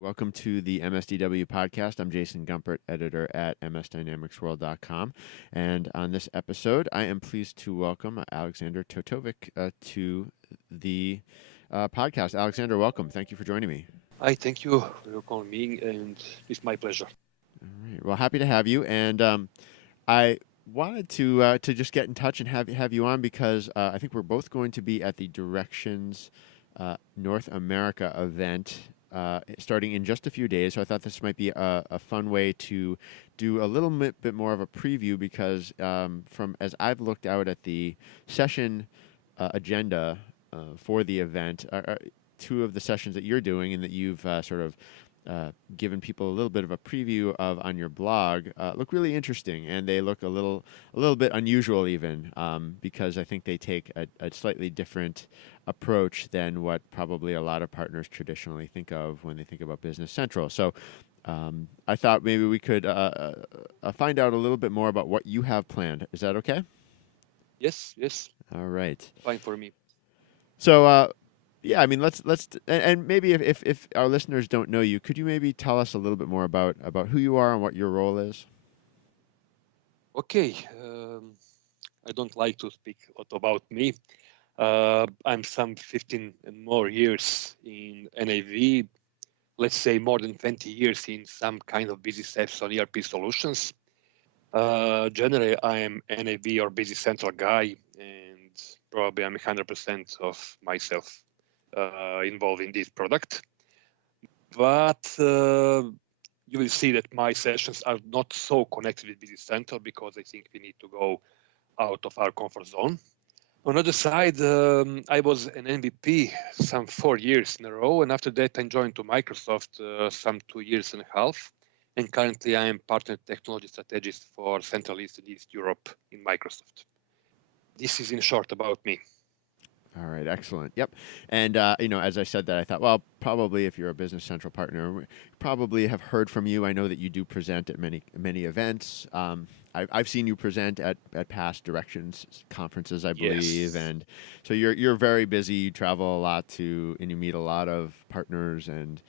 Welcome to the MSDW podcast. I'm Jason Gumpert, editor at msdynamicsworld.com. And on this episode, I am pleased to welcome Aleksandar Totovic to the podcast. Aleksandar, welcome. Thank you for joining me. I thank you for calling me, and it's my pleasure. All right. Well, happy to have you. And I wanted to just get in touch and have you on because I think we're both going to be at the Directions North America event starting in just a few days. So I thought this might be a fun way to do a little bit more of a preview because from as I've looked out at the session agenda for the event, two of the sessions that you're doing and that you've sort of given people a little bit of a preview of on your blog look really interesting, and they look a little bit unusual even because I think they take a slightly different approach than what probably a lot of partners traditionally think of when they think about Business Central. So I thought maybe we could find out a little bit more about what you have planned. Is that okay? Yes, All right. fine for me. So yeah, I mean, let's and maybe if our listeners don't know you, could you maybe tell us a little bit more about who you are and what your role is? Okay, I don't like to speak a lot about me. I'm some 15 and more years in NAV, let's say more than 20 years in some kind of business apps on ERP solutions. Generally, I am NAV or Business Central guy, and probably I'm 100% of myself involved in this product. But you will see that my sessions are not so connected with Business Central because I think we need to go out of our comfort zone. On the other side, I was an MVP some 4 years in a row, and after that I joined to Microsoft some 2 years and a half. And currently I am partner technology strategist for Central East and East Europe in Microsoft. This is in short about me. All right, excellent. Yep. And as I said that, I thought, well, probably if you're a Business Central partner, we probably have heard from you. I know that you do present at many events. I've seen you present at past Directions conferences, I believe, Yes. and so you're very busy. You travel a lot and you meet a lot of partners and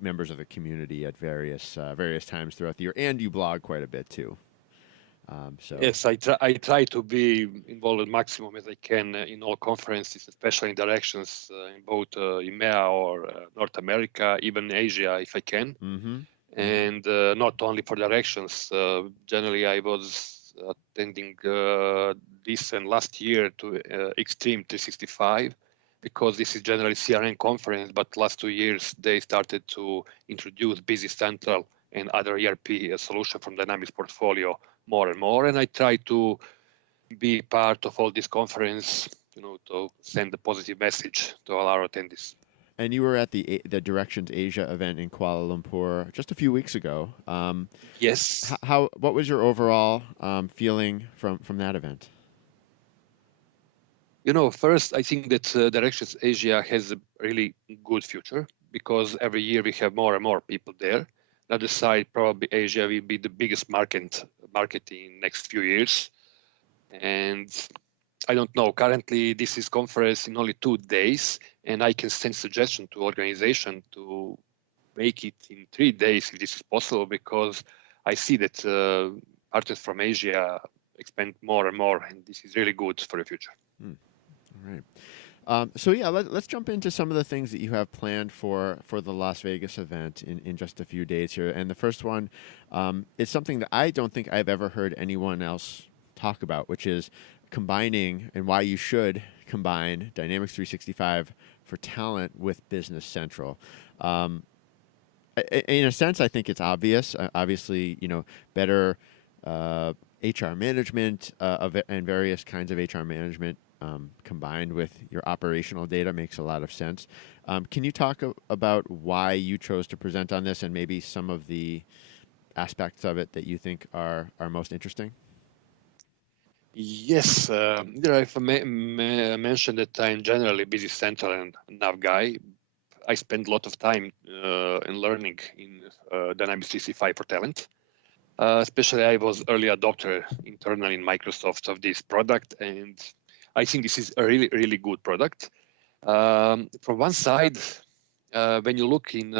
members of the community at various times throughout the year, and you blog quite a bit too. So Yes, I try to be involved as maximum as I can in all conferences, especially in Directions in both EMEA or North America, even Asia if I can. mm-hmm. And not only for Directions. Generally, I was attending this and last year to Extreme 365 because this is generally CRM conference, but last 2 years they started to introduce Business Central and other ERP solution from Dynamics portfolio more and more. And I try to be part of all this conference, to send a positive message to all our attendees. And you were at the Directions Asia event in Kuala Lumpur just a few weeks ago. Yes. What was your overall feeling from that event? First, I think that Directions Asia has a really good future because every year we have more and more people there. On the other side, probably Asia will be the biggest market in next few years. And I don't know. Currently, this is conference in only 2 days, and I can send suggestion to organization to make it in 3 days if this is possible, because I see that artists from Asia expand more and more, and this is really good for the future. All right. So yeah, let's jump into some of the things that you have planned for the Las Vegas event in just a few days here. And the first one is something that I don't think I've ever heard anyone else talk about, which is combining and why you should combine Dynamics 365 for talent with Business Central. In a sense, I think it's obvious. Obviously, better HR management and various kinds of HR management combined with your operational data makes a lot of sense. Can you talk about why you chose to present on this and maybe some of the aspects of it that you think are most interesting? Yes, if I mentioned that I'm generally Business Central and NAV guy, I spend a lot of time in learning in Dynamics 365 for talent. Especially, I was early adopter internally in Microsoft of this product, and I think this is a really, really good product. From one side, when you look in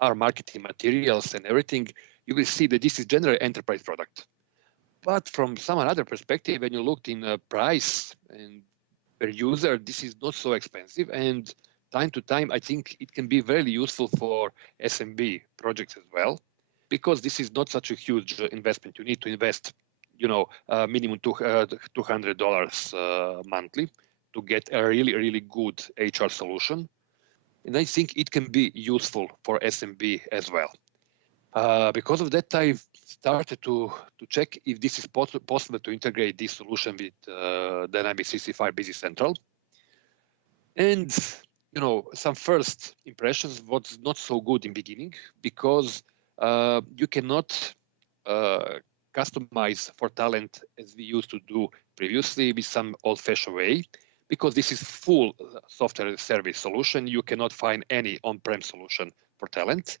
our marketing materials and everything, you will see that this is generally enterprise product. But from some other perspective, when you looked in price and per user, this is not so expensive. And time to time, I think it can be very useful for SMB projects as well, because this is not such a huge investment. You need to invest, minimum $200 monthly to get a really, really good HR solution. And I think it can be useful for SMB as well. Because of that, I've started to check if this is possible to integrate this solution with Dynamics 365 Business Central. And some first impressions was not so good in beginning, because you cannot customize for talent as we used to do previously with some old-fashioned way, because this is full software as a service solution. You cannot find any on-prem solution for talent,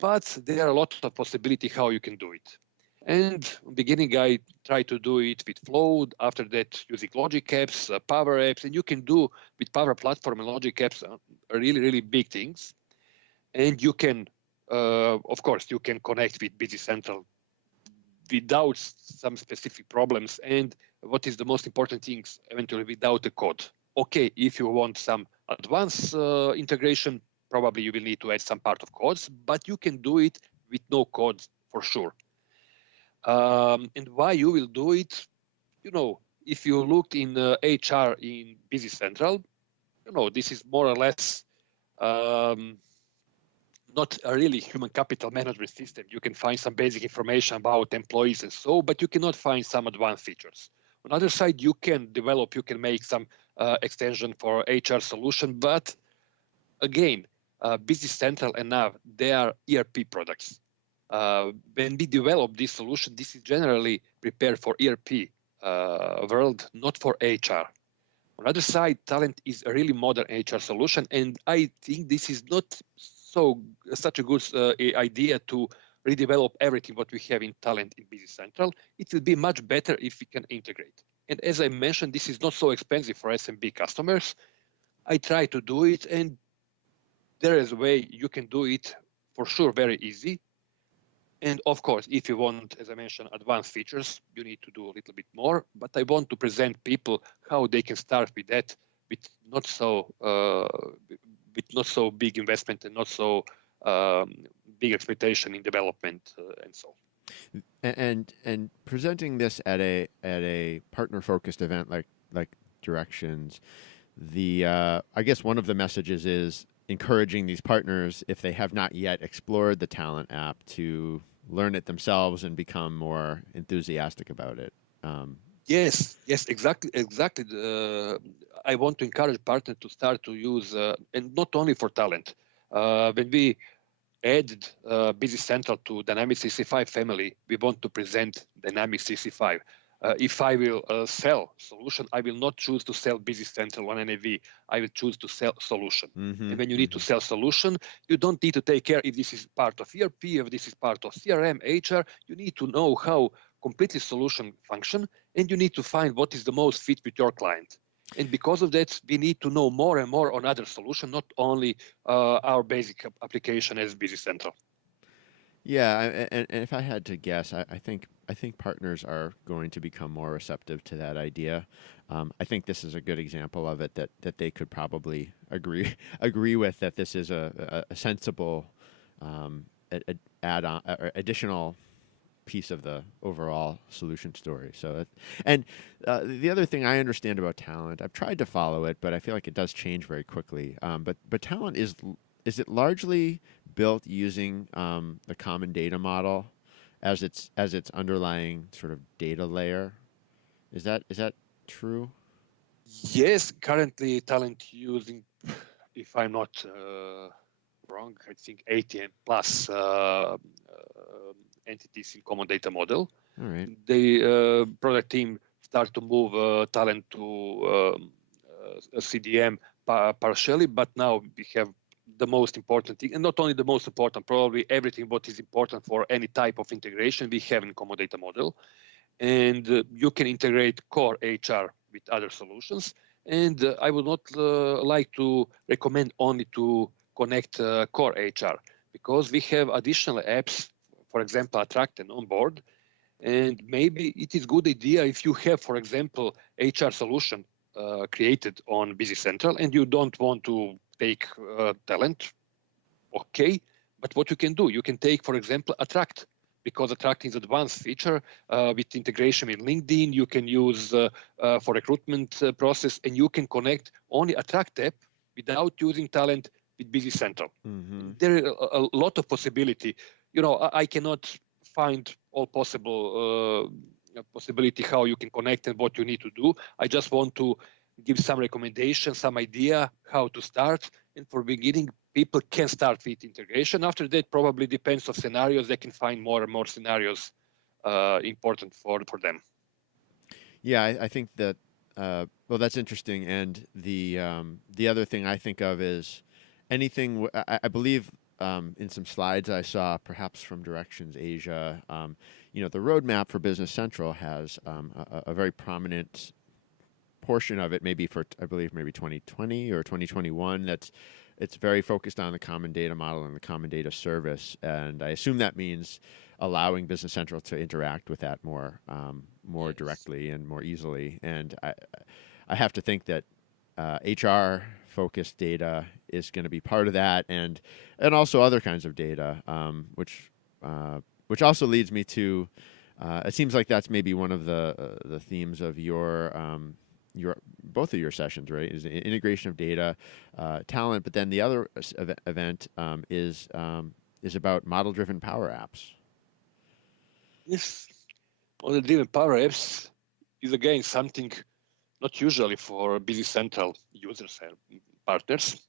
but there are a lot of possibility how you can do it. And in the beginning, I tried to do it with Flow. After that, using Logic Apps, Power Apps, and you can do with Power Platform and Logic Apps really, really big things. And you can, of course, you can connect with Business Central without some specific problems. And what is the most important things, eventually without a code. Okay, if you want some advanced integration, probably you will need to add some part of codes, but you can do it with no code for sure. And why you will do it? If you looked in HR in Business Central, this is more or less not a really human capital management system. You can find some basic information about employees and so, but you cannot find some advanced features. On the other side, you can make some extension for HR solution, but again, Business Central and NAV, they are ERP products. When we develop this solution, this is generally prepared for ERP world, not for HR. On the other side, Talent is a really modern HR solution, and I think this is not such a good idea to redevelop everything what we have in Talent in Business Central. It will be much better if we can integrate. And as I mentioned, this is not so expensive for SMB customers. I try to do it, and there is a way you can do it for sure, very easy. And of course, if you want, as I mentioned, advanced features, you need to do a little bit more. But I want to present people how they can start with that, with not so big investment and not so big expectation in development and so. And presenting this at a partner focused event like Directions, I guess one of the messages is encouraging these partners, if they have not yet explored the Talent app, to learn it themselves and become more enthusiastic about it. Yes, exactly. I want to encourage partners to start to use, and not only for Talent. When we added Business Central to Dynamics 365 family, we want to present Dynamics 365. If I will sell solution, I will not choose to sell Business Central on NAV. I will choose to sell solution. Mm-hmm, and when you need to sell solution, you don't need to take care if this is part of ERP, if this is part of CRM, HR. You need to know how completely solution function, and you need to find what is the most fit with your client. And because of that, we need to know more and more on other solution, not only our basic application as Business Central. Yeah, and if I had to guess, I think partners are going to become more receptive to that idea. I think this is a good example of it that they could probably agree with, that this is a sensible add-on or additional piece of the overall solution story. So, and the other thing I understand about Talent, I've tried to follow it, but I feel like it does change very quickly. But Talent is it largely built using the common data model as its underlying sort of data layer? Is that true? Yes, currently Talent using, if I'm not wrong, I think 80 plus entities in common data model. All right. The product team start to move Talent to a CDM partially, but now we have the most important thing, and not only the most important, probably everything what is important for any type of integration we have in common data model. And you can integrate core HR with other solutions. And I would not like to recommend only to connect core HR, because we have additional apps, for example, Attract and Onboard. And maybe it is a good idea if you have, for example, HR solution created on Business Central and you don't want to take talent, okay. But what you can do, you can take, for example, Attract, because Attract is advanced feature with integration with LinkedIn. You can use for recruitment process, and you can connect only Attract app without using talent with Business Central. Mm-hmm. There are a lot of possibility. You know, I cannot find all possible possibility how you can connect and what you need to do. I just want to give some recommendations, some idea how to start. And for beginning, people can start with integration. After that, probably depends on scenarios. They can find more and more scenarios important for them. Yeah, I think that well, that's interesting. And the other thing I think of is anything. I believe in some slides I saw, perhaps from Directions Asia, the roadmap for Business Central has a very prominent portion of it, maybe for I believe maybe 2020 or 2021. It's very focused on the common data model and the common data service, and I assume that means allowing Business Central to interact with that more Yes. directly and more easily. And I have to think that HR focused data is going to be part of that, and also other kinds of data, which also leads me to it seems like that's maybe one of the themes of your both of your sessions, right? Is the integration of data, talent, but then the other event is about model-driven PowerApps. Yes. Model-driven PowerApps is again something not usually for Business Central users and partners.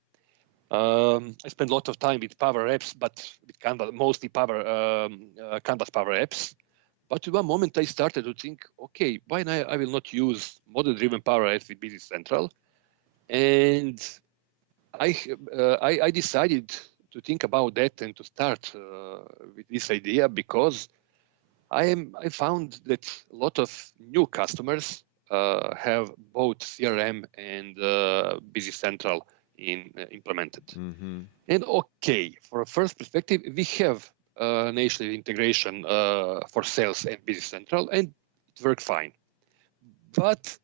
I spend a lot of time with PowerApps, but with Canvas, mostly Canvas PowerApps. But at one moment I started to think, okay, why not I will not use model-driven PowerApps with Business Central? And I decided to think about that and to start with this idea, because I found that a lot of new customers have both CRM and Business Central implemented. Mm-hmm. And okay, for a first perspective, we have native integration for sales and Business Central, and it worked fine. But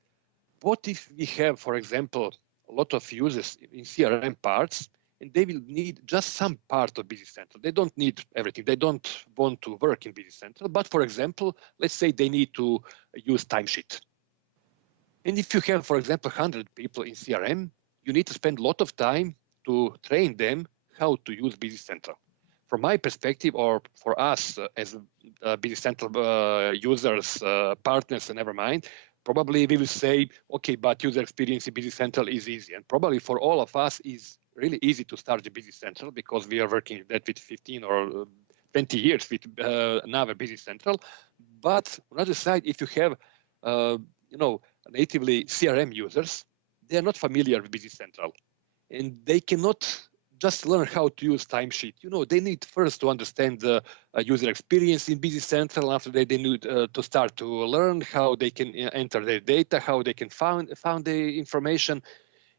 what if we have, for example, a lot of users in CRM parts, and they will need just some part of Business Central? They don't need everything. They don't want to work in Business Central. But for example, let's say they need to use timesheet. And if you have, for example, 100 people in CRM, you need to spend a lot of time to train them how to use Business Central. From my perspective, or for us as Business Central users, partners, and never mind, probably we will say, okay, but user experience in Business Central is easy. And probably for all of us is really easy to start the Business Central, because we are working that with 15 or 20 years with NAV and Business Central. But on the other side, if you have, natively CRM users, they are not familiar with Business Central, and they cannot just learn how to use timesheet. They need first to understand the user experience in Business Central. After that, they need to start to learn how they can enter their data, how they can found the information.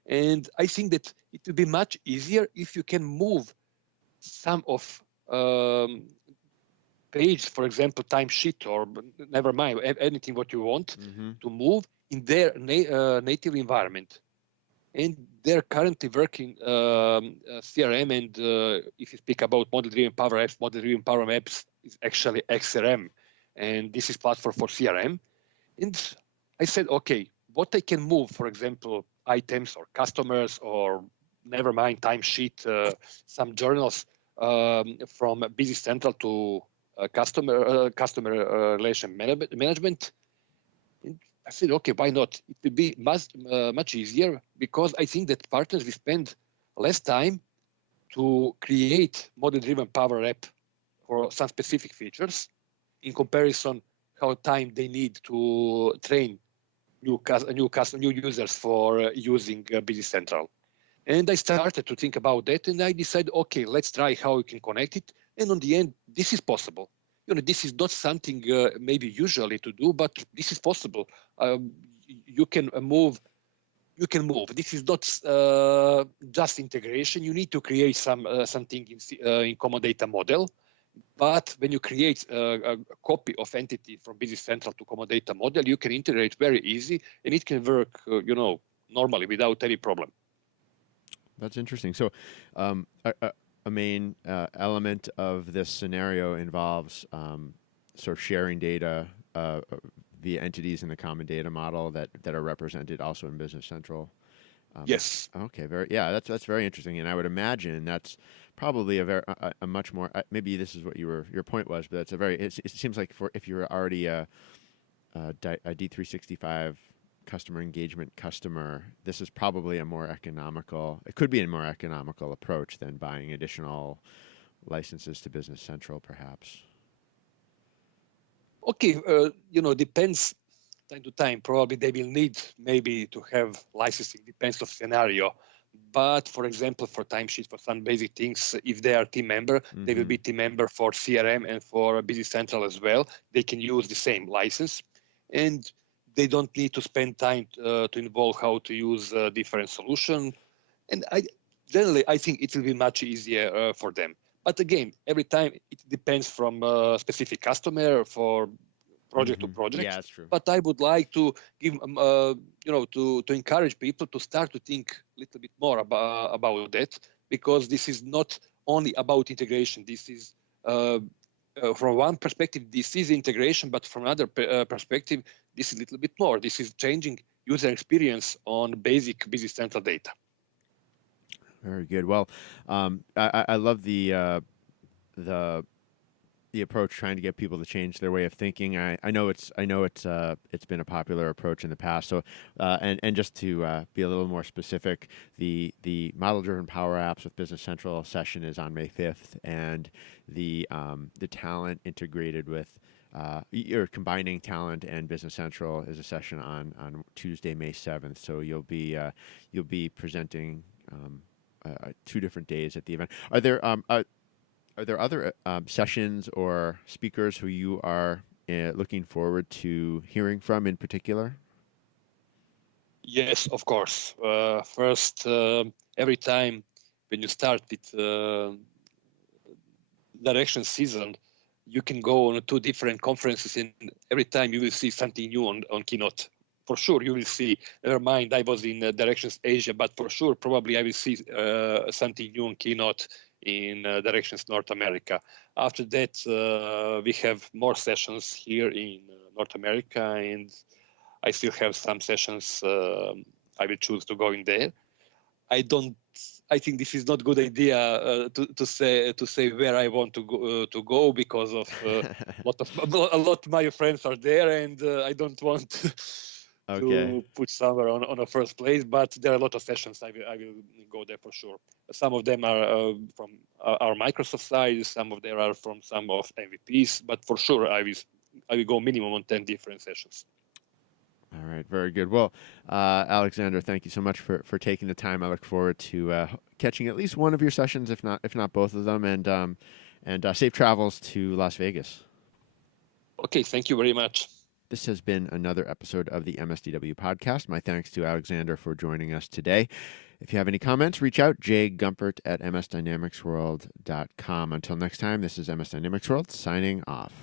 And I think that it will be much easier if you can move some of page, for example, timesheet, or never mind, anything what you want to move in their native environment. And they're currently working CRM, and if you speak about model-driven Power Apps is actually XRM, and this is platform for CRM. And I said, okay, what I can move, for example, items or customers, or never mind timesheet, some journals from Business Central to customer relation management. And I said, okay, why not? It will be much easier, because I think that partners will spend less time to create model-driven Power App for some specific features, in comparison how time they need to train new users for using Business Central. And I started to think about that, and I decided, okay, let's try how we can connect it. And on the end, this is possible. This is not something maybe usually to do, but this is possible. You can move you can move. This is not just integration. You need to create something in common data model. But when you create a copy of entity from Business Central to common data model, you can integrate very easy, and it can work, normally without any problem. That's interesting. So, a main element of this scenario involves sort of sharing data via entities in the common data model that are represented also in Business Central. Yes. Okay. That's very interesting, and I would imagine that's probably a much more maybe this is what your point was, but it's it seems like if you're already a D365 customer engagement customer, this is probably it could be a more economical approach than buying additional licenses to Business Central, perhaps. Okay, depends time to time. Probably they will need maybe to have licensing, depends of scenario. But for example, for timesheets, for some basic things, if they are team member, they will be team member for CRM and for Business Central as well. They can use the same license, and they don't need to spend time to involve how to use a different solution. And I think it will be much easier for them. But again, every time it depends from a specific customer for project to project. Yeah, that's true. But I would like to give, to encourage people to start to think a little bit more about that, because this is not only about integration. This is, from one perspective, this is integration, but from another perspective, this is a little bit more. This is changing user experience on basic Business Central data. Very good. Well, I love the approach, trying to get people to change their way of thinking. I know it's been a popular approach in the past. So and just to be a little more specific, the model-driven Power Apps with Business Central session is on May 5th, and the talent integrated with or combining talent and Business Central is a session on Tuesday, May 7th. So you'll be presenting 2 different days at the event. Are there other sessions or speakers who you are looking forward to hearing from in particular? Yes, of course. First, every time when you start with direction season, you can go on 2 different conferences, and every time you will see something new on Keynote. For sure, you will see. Never mind, I was in Directions Asia, but for sure, probably I will see something new on Keynote in Directions North America. After that, we have more sessions here in North America, and I still have some sessions I will choose to go in there. I think this is not a good idea to say where I want to go because of a lot of my friends are there, and I don't want to put somewhere on a first place. But there are a lot of sessions. I will go there for sure. Some of them are from our Microsoft side. Some of them are from some of MVPs. But for sure, I will go minimum on 10 different sessions. All right, very good. Well, Aleksandar, thank you so much for taking the time. I look forward to catching at least one of your sessions, if not both of them, and safe travels to Las Vegas. Okay, thank you very much. This has been another episode of the MSDW podcast. My thanks to Aleksandar for joining us today. If you have any comments, reach out, jgumpert at msdynamicsworld.com. Until next time, this is MS Dynamics World signing off.